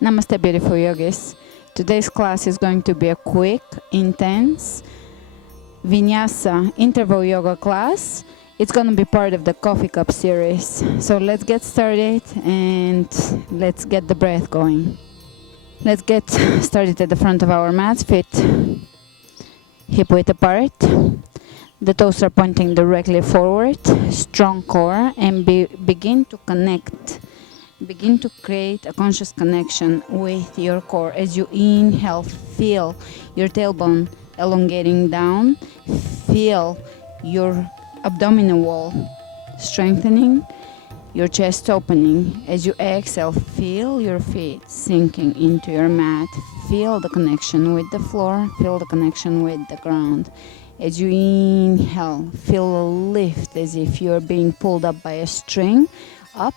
Namaste, beautiful yogis. Today's class is going to be a quick, intense vinyasa interval yoga class. It's going to be part of the coffee cup series. So let's get started and let's get the breath going. Let's get started at the front of our mats, feet hip width apart. The toes are pointing directly forward, strong core, and begin to connect. Begin to create a conscious connection with your core. As you inhale, feel your tailbone elongating down. Feel your abdominal wall strengthening, your chest opening. As you exhale, feel your feet sinking into your mat. Feel the connection with the floor. Feel the connection with the ground. As you inhale, feel a lift as if you're being pulled up by a string up,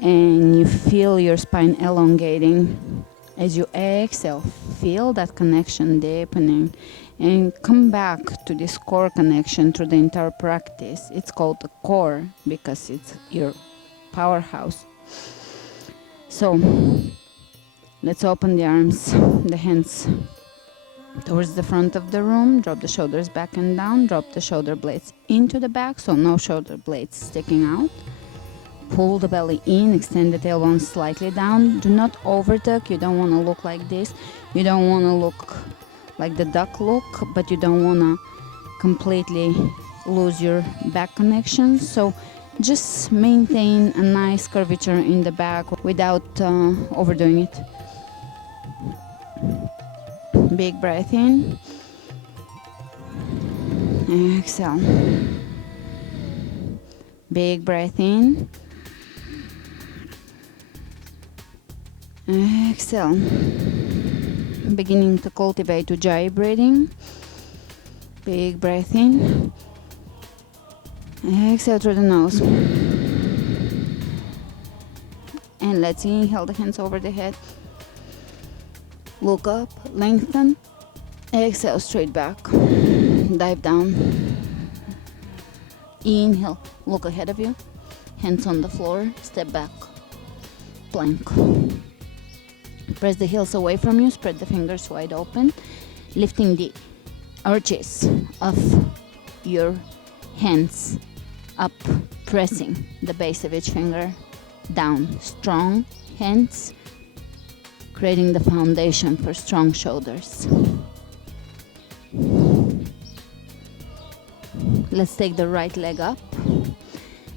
and you feel your spine elongating. As you exhale, feel that connection deepening and come back to this core connection through the entire practice. It's called the core because it's your powerhouse. So let's open the arms, the hands towards the front of the room. Drop the shoulders back and down. Drop the shoulder blades into the back, so no shoulder blades sticking out. Pull the belly in, extend the tailbone slightly down. Do not overtuck. You don't want to look like this. You don't want to look like the duck look, but you don't want to completely lose your back connection. So just maintain a nice curvature in the back without overdoing it. Big breath in. Exhale. Big breath in. Exhale. Beginning to cultivate Ujjayi breathing. Big breath in. Exhale through the nose. And let's inhale the hands over the head. Look up, lengthen. Exhale, straight back. Dive down. Inhale, look ahead of you. Hands on the floor, step back. Plank. Press the heels away from you, spread the fingers wide open, lifting the arches of your hands up, pressing the base of each finger down. Strong hands, creating the foundation for strong shoulders. Let's take the right leg up.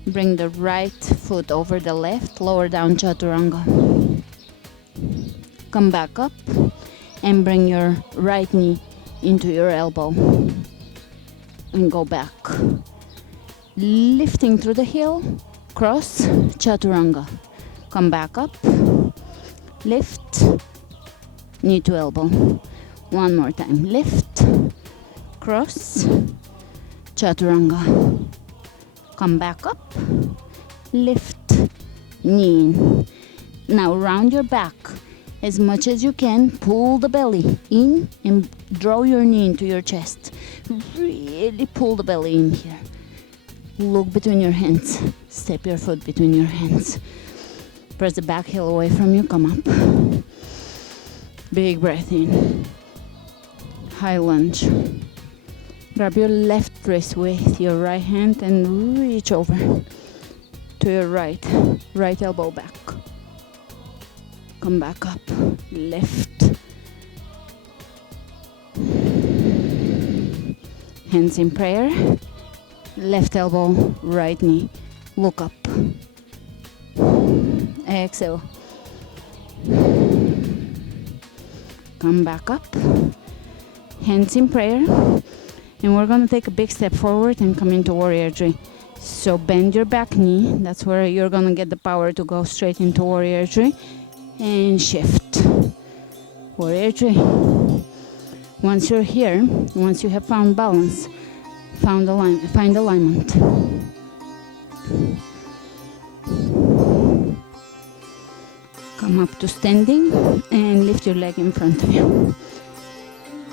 Bring the right foot over the left, lower down chaturanga. Come back up and bring your right knee into your elbow and go back. Lifting through the heel, cross, chaturanga. Come back up, lift, knee to elbow. One more time, lift, cross, chaturanga. Come back up, lift, knee in. Now round your back as much as you can. Pull the belly in and draw your knee into your chest. Really pull the belly in here. Look between your hands. Step your foot between your hands. Press the back heel away from you. Come up. Big breath in. High lunge. Grab your left wrist with your right hand and reach over to your right elbow back. Come back up, lift. Hands in prayer. Left elbow, right knee. Look up. Exhale. Come back up. Hands in prayer. And we're going to take a big step forward and come into warrior tree. So bend your back knee. That's where you're going to get the power to go straight into warrior tree. And shift. Warrior tree. Once you're here, once you have found balance, find alignment. Come up to standing and lift your leg in front of you.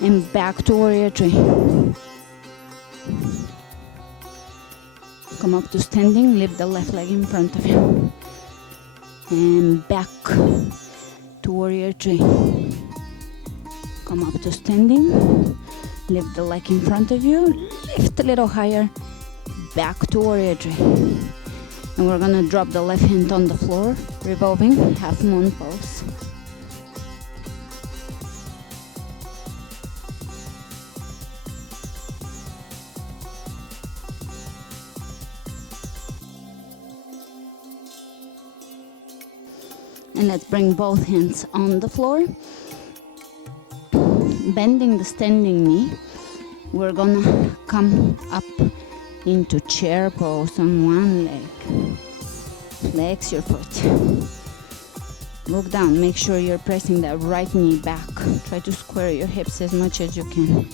And back to warrior tree. Come up to standing, lift the left leg in front of you. And back to warrior three. Come up to standing, lift the leg in front of you, lift a little higher, back to warrior three. And we're gonna drop the left hand on the floor, revolving half moon pose. And let's bring both hands on the floor. Bending the standing knee, we're gonna come up into chair pose on one leg. Flex your foot. Look down, make sure you're pressing that right knee back. Try to square your hips as much as you can.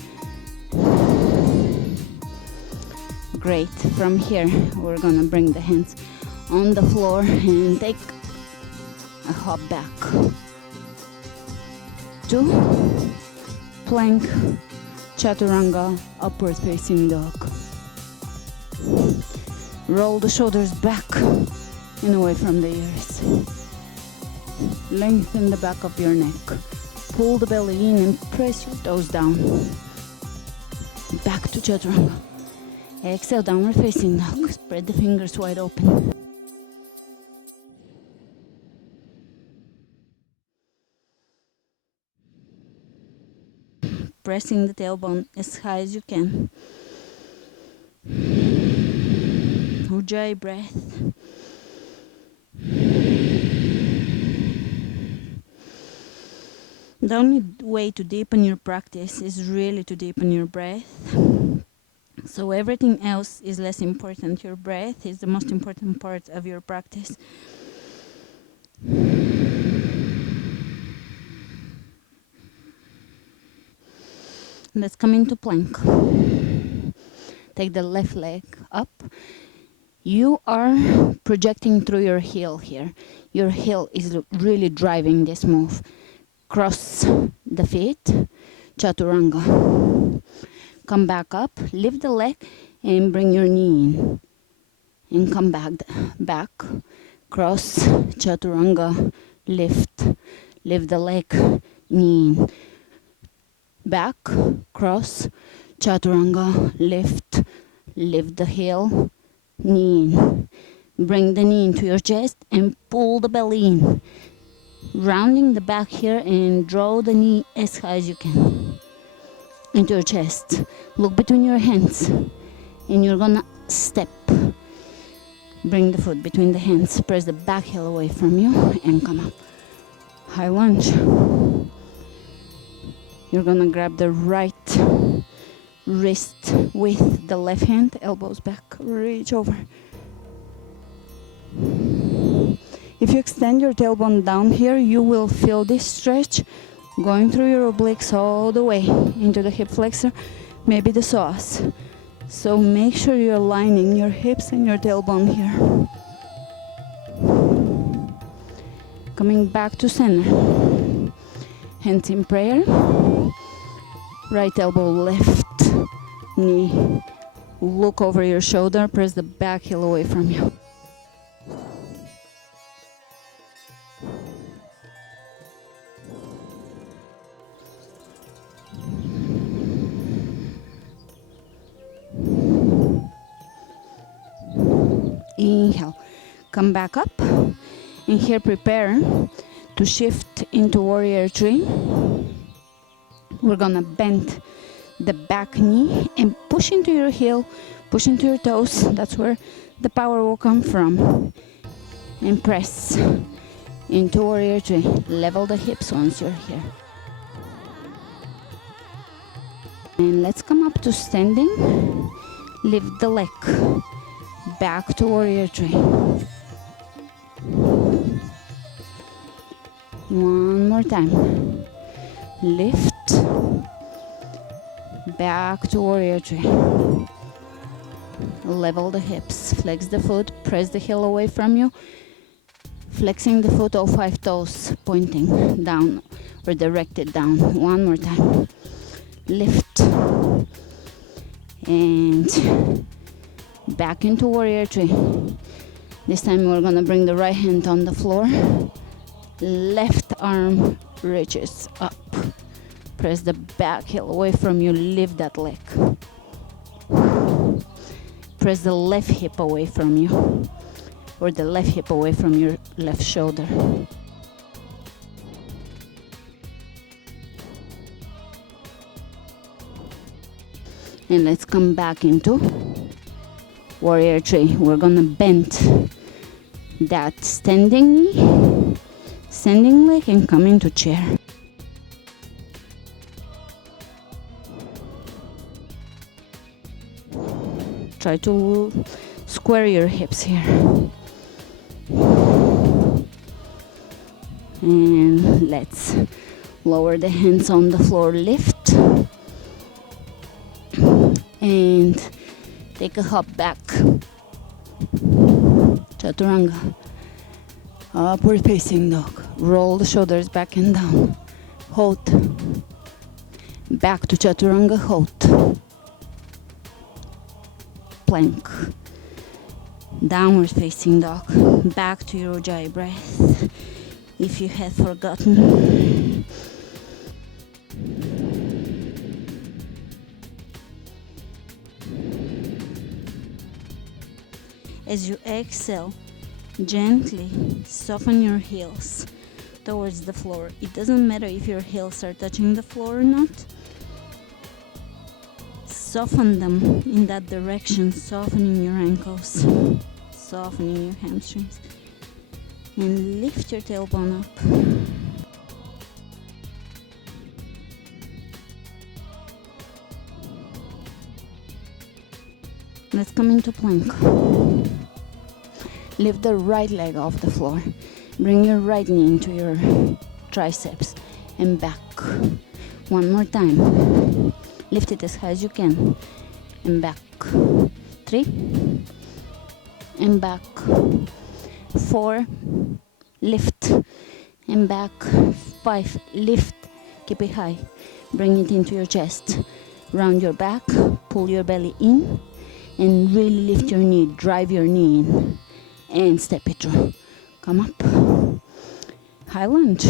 Great. From here, we're gonna bring the hands on the floor and take a hop back. 2, plank, chaturanga, upward facing dog. Roll the shoulders back and away from the ears. Lengthen the back of your neck. Pull the belly in and press your toes down. Back to chaturanga. Exhale, downward facing dog. Spread the fingers wide open. Pressing the tailbone as high as you can. Ujjayi breath. The only way to deepen your practice is really to deepen your breath. So everything else is less important. Your breath is the most important part of your practice. Let's come into plank. Take the left leg up. You are projecting through your heel here. Your heel is really driving this move. Cross the feet, chaturanga. Come back up, lift the leg and bring your knee in. And come back, cross, chaturanga, lift the leg, knee in. Back, cross, chaturanga, lift the heel, knee in. Bring the knee into your chest and pull the belly in. Rounding the back here and draw the knee as high as you can into your chest. Look between your hands and you're gonna step. Bring the foot between the hands, press the back heel away from you and come up. High lunge. You're gonna grab the right wrist with the left hand, elbows back, reach over. If you extend your tailbone down here, you will feel this stretch going through your obliques all the way into the hip flexor, maybe the psoas. So make sure you're aligning your hips and your tailbone here. Coming back to center. Hands in prayer. Right elbow, left knee. Look over your shoulder, press the back heel away from you. Inhale, come back up, and here prepare to shift into warrior three. We're gonna bend the back knee and push into your heel, push into your toes. That's where the power will come from. And press into warrior three. Level the hips once you're here. And let's come up to standing. Lift the leg. Back to warrior three. One more time. Lift. Back to warrior three. Level the hips. Flex the foot. Press the heel away from you. Flexing the foot, all 5 toes pointing down or directed down. One more time. Lift. And back into warrior three. This time we're gonna bring the right hand on the floor. Left arm reaches up. Press the back heel away from you, lift that leg. Press the left hip away from you, or the left hip away from your left shoulder. And let's come back into warrior three. We're gonna bend that standing knee, standing leg, and come into chair. Try to square your hips here. And let's lower the hands on the floor, lift. And take a hop back. Chaturanga. Upward facing dog. Roll the shoulders back and down. Hold. Back to chaturanga, hold. Plank. Downward facing dog. Back to your ujjayi breath. If you had forgotten. As you exhale, gently soften your heels towards the floor. It doesn't matter if your heels are touching the floor or not. Soften them in that direction, softening your ankles, softening your hamstrings. And lift your tailbone up. Let's come into plank. Lift the right leg off the floor. Bring your right knee into your triceps and back. One more time. Lift it as high as you can. And back. 3. And back. 4. Lift. And back. 5. Lift. Keep it high. Bring it into your chest. Round your back. Pull your belly in. And really lift your knee. Drive your knee in. And step it through. Come up. High lunge.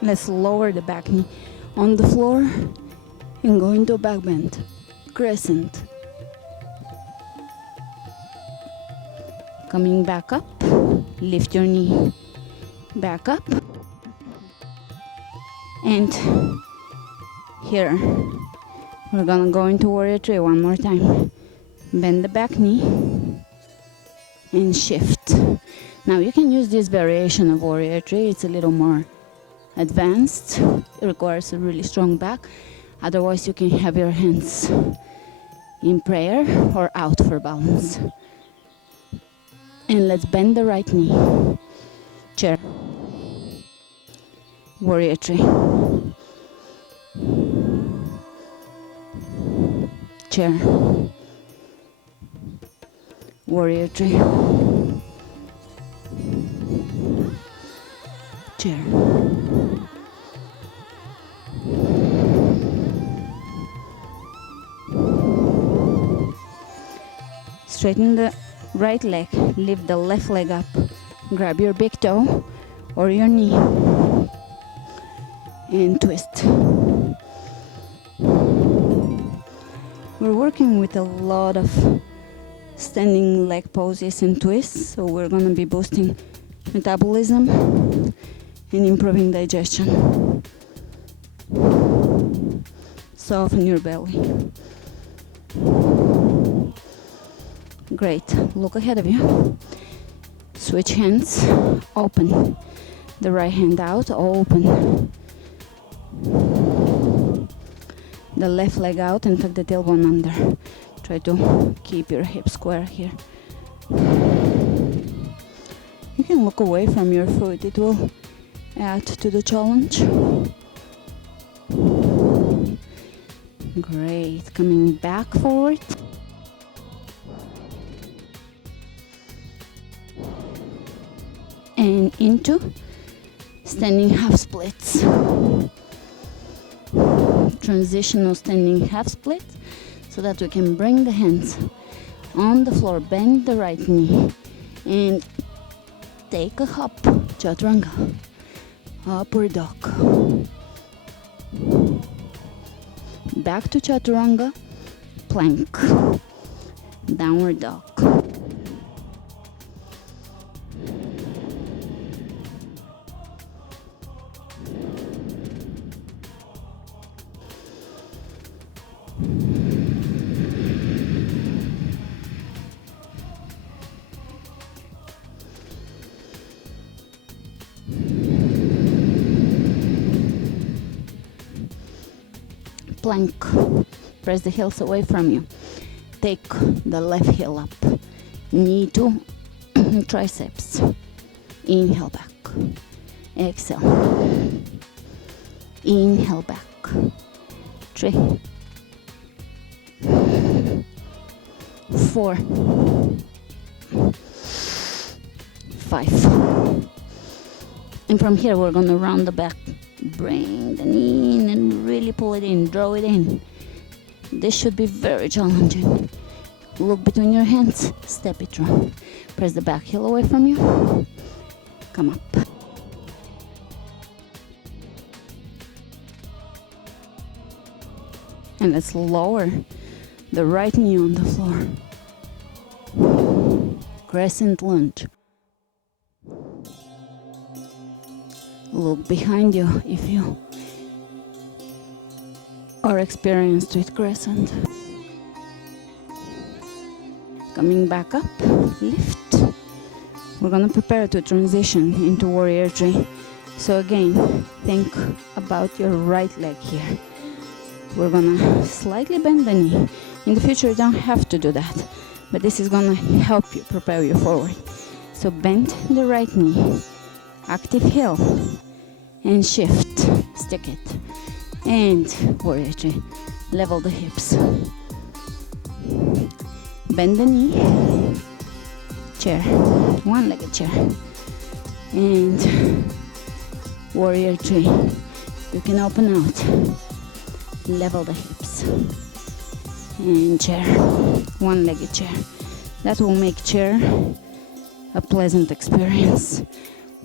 Let's lower the back knee on the floor and go into back bend. Crescent. Coming back up. Lift your knee. Back up. And here, we're gonna go into warrior three one more time. Bend the back knee and shift. Now you can use this variation of warrior three. It's a little more advanced. It requires a really strong back. Otherwise, you can have your hands in prayer or out for balance. And let's bend the right knee. Chair. Warrior three. Chair. Warrior three. Chair. Straighten the right leg, lift the left leg up, grab your big toe or your knee and twist. We're working with a lot of standing leg poses and twists, so we're going to be boosting metabolism and improving digestion. Soften your belly. Great. Look ahead of you. Switch hands. Open. The right hand out. Open. The left leg out and tuck the tailbone under. Try to keep your hips square here. You can look away from your foot. It will add to the challenge. Great. Coming back forward. And into standing half splits. Transitional standing half split. so that we can bring the hands on the floor, bend the right knee, and take a hop, chaturanga, upward dog. Back to chaturanga, plank, downward dog. Plank, press the heels away from you. Take the left heel up, knee to triceps. Inhale back, exhale. Inhale back. 3, 4, 5. And from here we're gonna round the back. Bring the knee in and really pull it in, draw it in. This should be very challenging. Look between your hands, step it round. Press the back heel away from you. Come up. And let's lower the right knee on the floor. Crescent lunge. Look behind you if you are experienced with crescent. Coming back up, lift. We're gonna prepare to transition into warrior three. So again, think about your right leg here. We're gonna slightly bend the knee. In the future, you don't have to do that, but this is gonna help you prepare you forward. So bend the right knee, active heel, and shift, stick it, and warrior three. Level the hips. Bend the knee, chair, one-legged chair, and warrior three. You can open out, level the hips, and chair, one-legged chair. That will make chair a pleasant experience.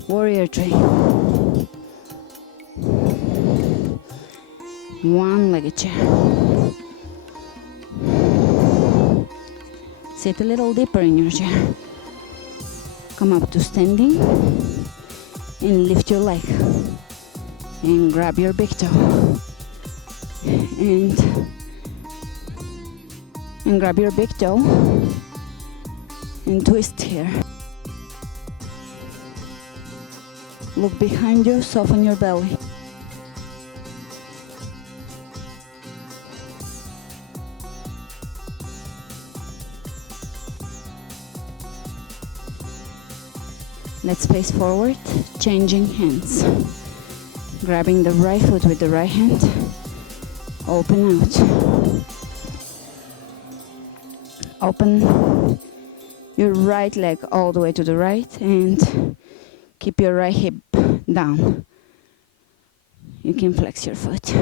Warrior three. One-legged chair. Sit a little deeper in your chair. Come up to standing and lift your leg and grab your big toe and grab your big toe and twist here. Look behind you, soften your belly. Let's face forward, changing hands. Grabbing the right foot with the right hand. Open out. Open your right leg all the way to the right and keep your right hip down. You can flex your foot.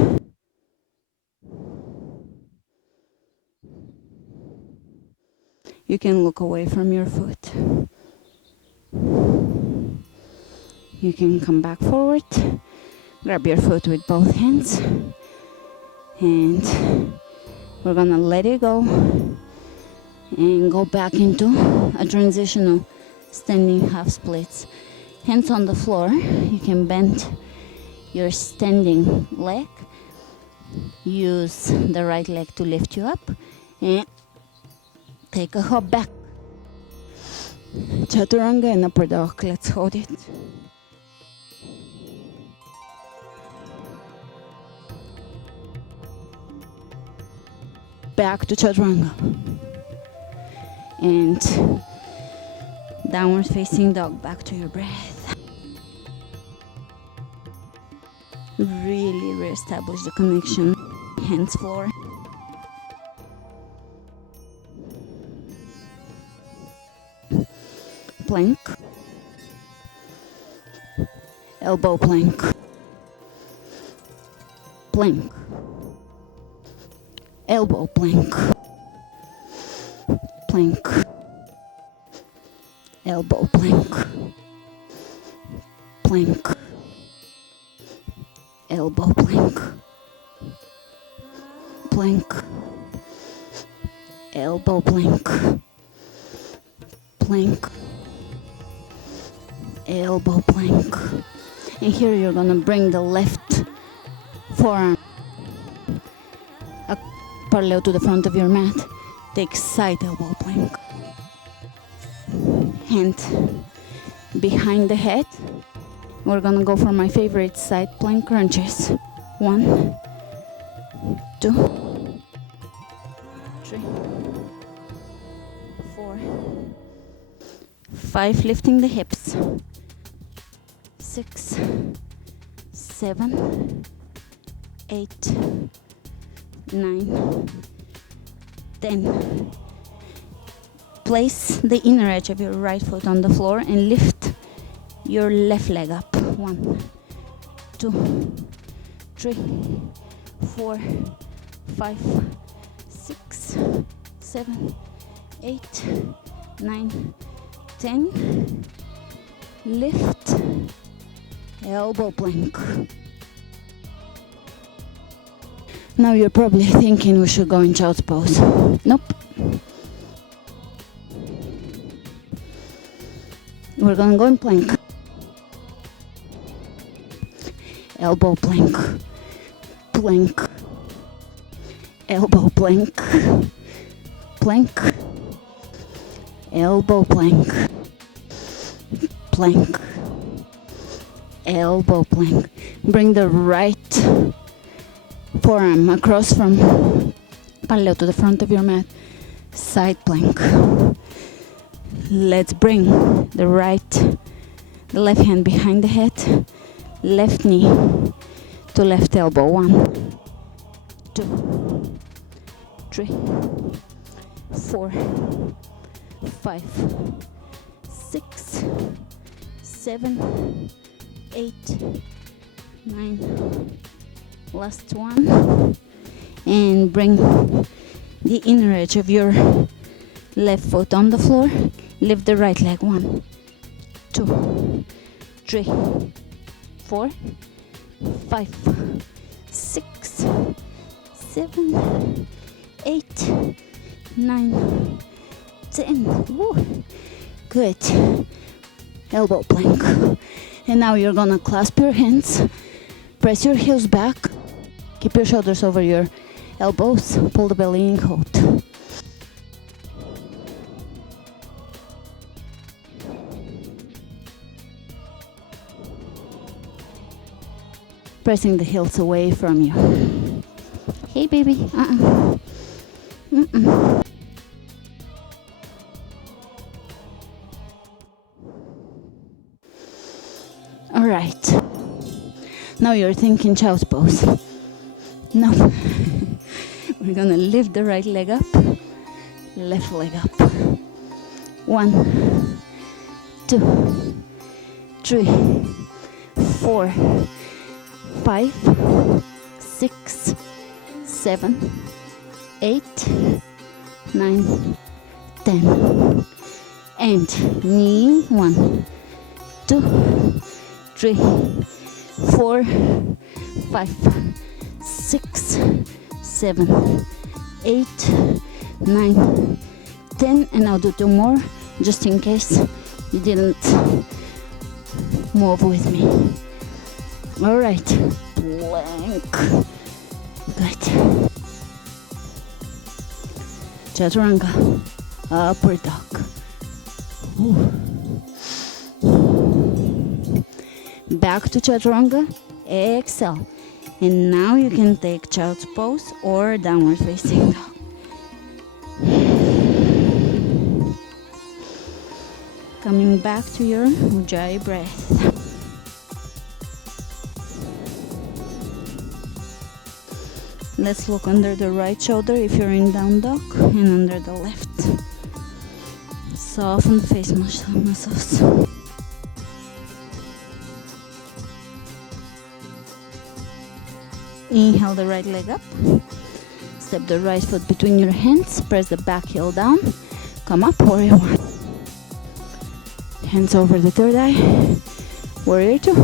You can look away from your foot. You can come back forward, grab your foot with both hands, and we're gonna let it go and go back into a transitional standing half splits. Hands on the floor, you can bend your standing leg, use the right leg to lift you up, and take a hop back. Chaturanga and upward dog, let's hold it. Back to chaturanga. And downward facing dog, back to your breath. Really reestablish the connection. Hands floor. Plank. Elbow plank. Plank. Elbow plank. plank, elbow plank, plank, elbow plank, plank, elbow plank, plank, elbow plank. And here you're gonna bring the left forearm parallel to the front of your mat. Take side elbow plank. Hand behind the head. We're gonna go for my favorite side plank crunches. 1, 2, 3, 4, 5, lifting the hips. 6, 7, 8, 9, 10. Place the inner edge of your right foot on the floor and lift your left leg up. 1, 2, 3, 4, 5, 6, 7, 8, 9, 10. Lift, elbow plank. Now you're probably thinking we should go in child's pose. Nope. We're gonna go in plank. Elbow plank, plank, elbow plank, plank, elbow plank, plank, elbow plank. Bring the right forearm across from parallel to the front of your mat. Side plank. Let's bring the left hand behind the head, left knee to left elbow. 1, 2, 3, 4, 5, 6, 7, 8, 9. Last one. And bring the inner edge of your left foot on the floor. Lift the right leg. 1, 2, 3, 4, 5, 6, 7, 8, 9, 10. Woo. Good. Elbow plank. And now you're gonna clasp your hands, press your heels back, keep your shoulders over your elbows, pull the belly in, hold. Pressing the heels away from you. Hey baby, All right. Now you're thinking child's pose. No. We're gonna lift the right leg up, left leg up. 1, 2, 3, 4, 5, 6, 7, 8, 9, 10. And knee. 1, 2, 3, 4, 5, 6, 7, 8, 9, 10. And I'll do 2 more just in case you didn't move with me. All right, plank. Good. Chaturanga, upward dog. Ooh. Back to chaturanga, exhale. And now you can take child's pose or downward facing dog. Coming back to your Ujjayi breath. Let's look under the right shoulder if you're in down dog, and under the left. Soften the face muscles. Inhale the right leg up. Step the right foot between your hands. Press the back heel down. Come up, warrior one. Hands over the third eye, warrior two.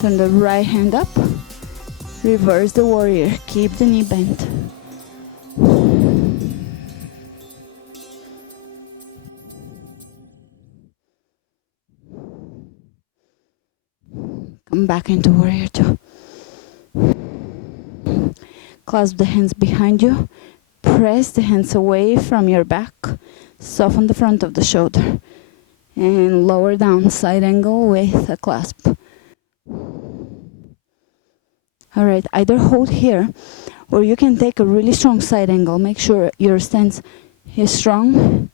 Turn the right hand up, reverse the warrior, keep the knee bent. Come back into warrior two. Clasp the hands behind you, press the hands away from your back, soften the front of the shoulder, and lower down side angle with a clasp. Alright, either hold here or you can take a really strong side angle. Make sure your stance is strong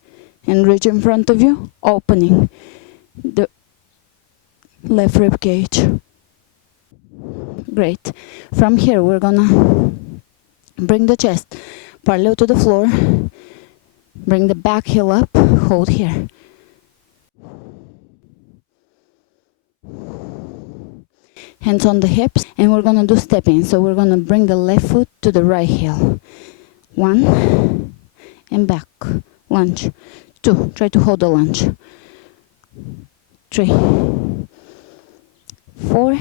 and reach in front of you, opening the left rib cage. Great. From here we're gonna bring the chest parallel to the floor, bring the back heel up, hold here. Hands on the hips, and we're gonna do stepping. So we're gonna bring the left foot to the right heel. 1 and back, lunge. 2, try to hold the lunge. 3, 4,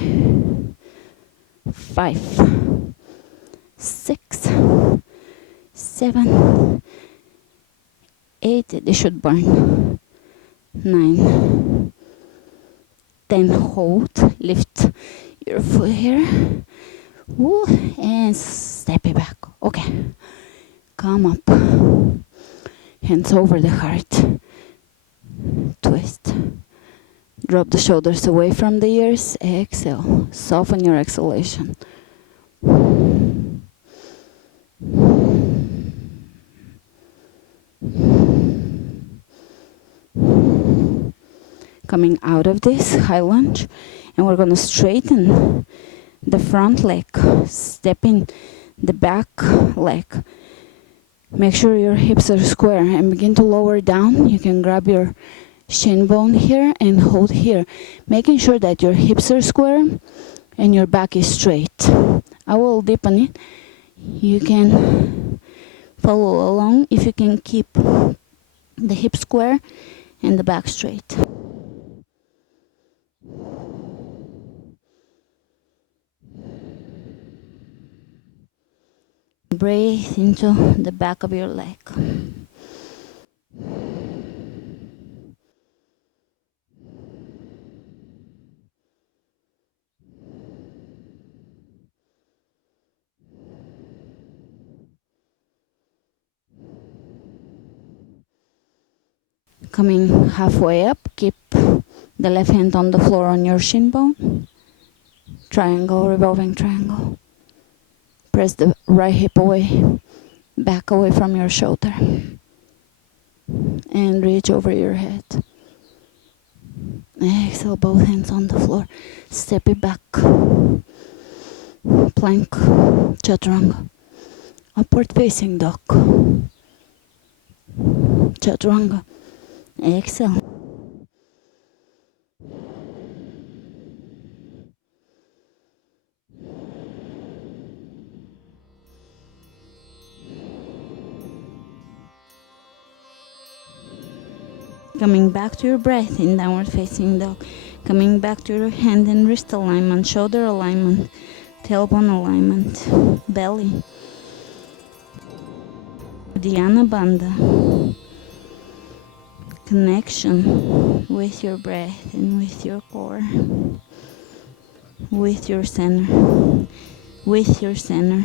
5, 6, 7, 8, they should burn. 9, 10, hold, lift your foot here. Woo, and step it back. Okay, come up, hands over the heart, twist, drop the shoulders away from the ears, exhale, soften your exhalation. Coming out of this high lunge, and we're going to straighten the front leg, stepping the back leg. Make sure your hips are square and begin to lower down. You can grab your shin bone here and hold here, making sure that your hips are square and your back is straight. I will deepen it. You can follow along if you can keep the hips square and the back straight. Breathe into the back of your leg. Coming halfway up, keep the left hand on the floor on your shin bone. Triangle, revolving triangle. Press the right hip away, back away from your shoulder. And reach over your head. Exhale, both hands on the floor. Step it back. Plank, chaturanga. Upward facing dog. Chaturanga. Exhale. Coming back to your breath in downward facing dog. Coming back to your hand and wrist alignment, shoulder alignment, tailbone alignment, belly. Dhyana Bandha. Connection with your breath and with your core, with your center, with your center.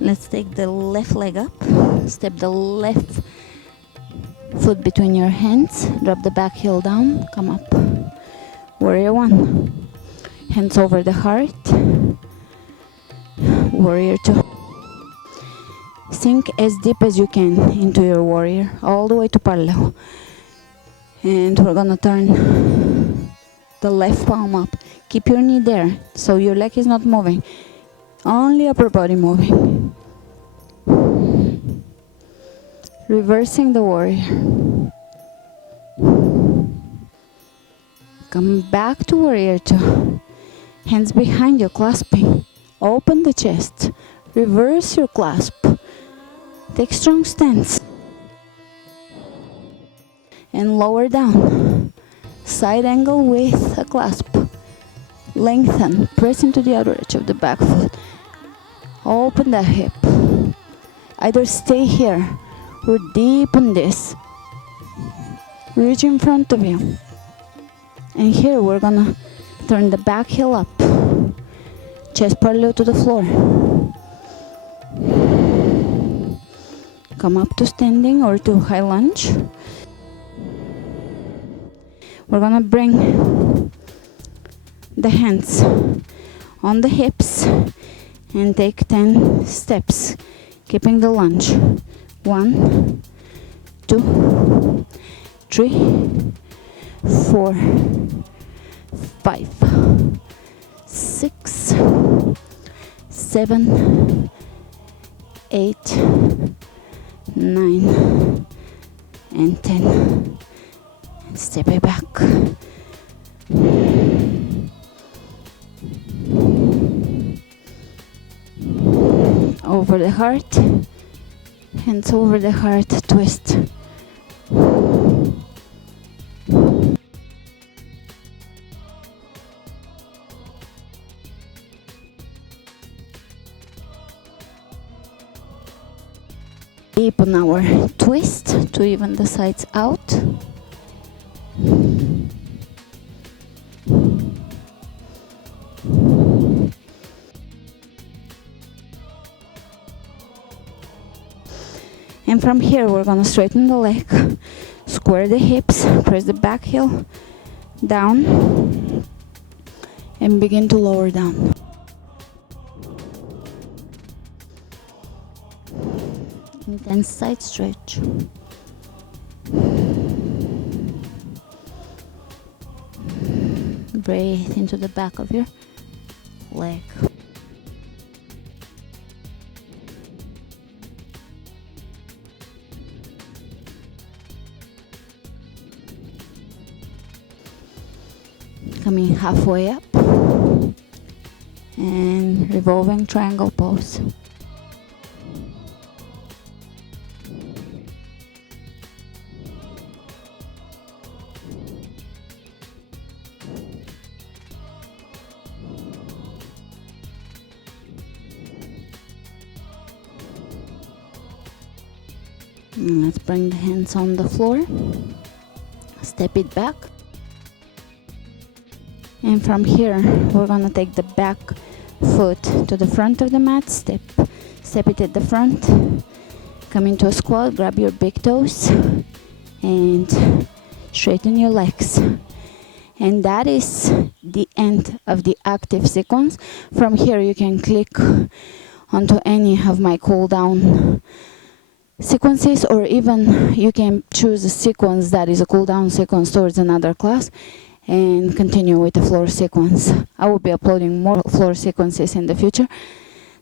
Let's take the left leg up, step the left foot between your hands, drop the back heel down, come up. Warrior one. Hands over the heart. Warrior two. Sink as deep as you can into your warrior, all the way to parallel. And we're gonna turn the left palm up. Keep your knee there, so your leg is not moving. Only upper body moving. Reversing the warrior. Come back to warrior two. Hands behind you, clasping. Open the chest. Reverse your clasp. Take strong stance. And lower down. Side angle with a clasp. Lengthen. Press into the outer edge of the back foot. Open the hip. Either stay here or deepen this. Reach in front of you. And here we're gonna turn the back heel up. Chest parallel to the floor. Come up to standing or to high lunge. We're gonna bring the hands on the hips and take 10 steps, keeping the lunge. 1, 2, 3, 4, 5, 6, 7, 8, 9, and 10. And step it back. Over the heart, hands over the heart, twist. Deepen our twist to even the sides out. And from here we're gonna straighten the leg, square the hips, press the back heel down, and begin to lower down. Intense side stretch. Breathe into the back of your leg. Coming halfway up and revolving triangle pose. And let's bring the hands on the floor, step it back. And from here, we're gonna take the back foot to the front of the mat, step it at the front, come into a squat, grab your big toes, and straighten your legs. And that is the end of the active sequence. From here, you can click onto any of my cool down sequences, or even you can choose a sequence that is a cool down sequence towards another class and continue with the floor sequence. I will be uploading more floor sequences in the future.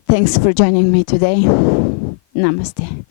Thanks for joining me today. Namaste.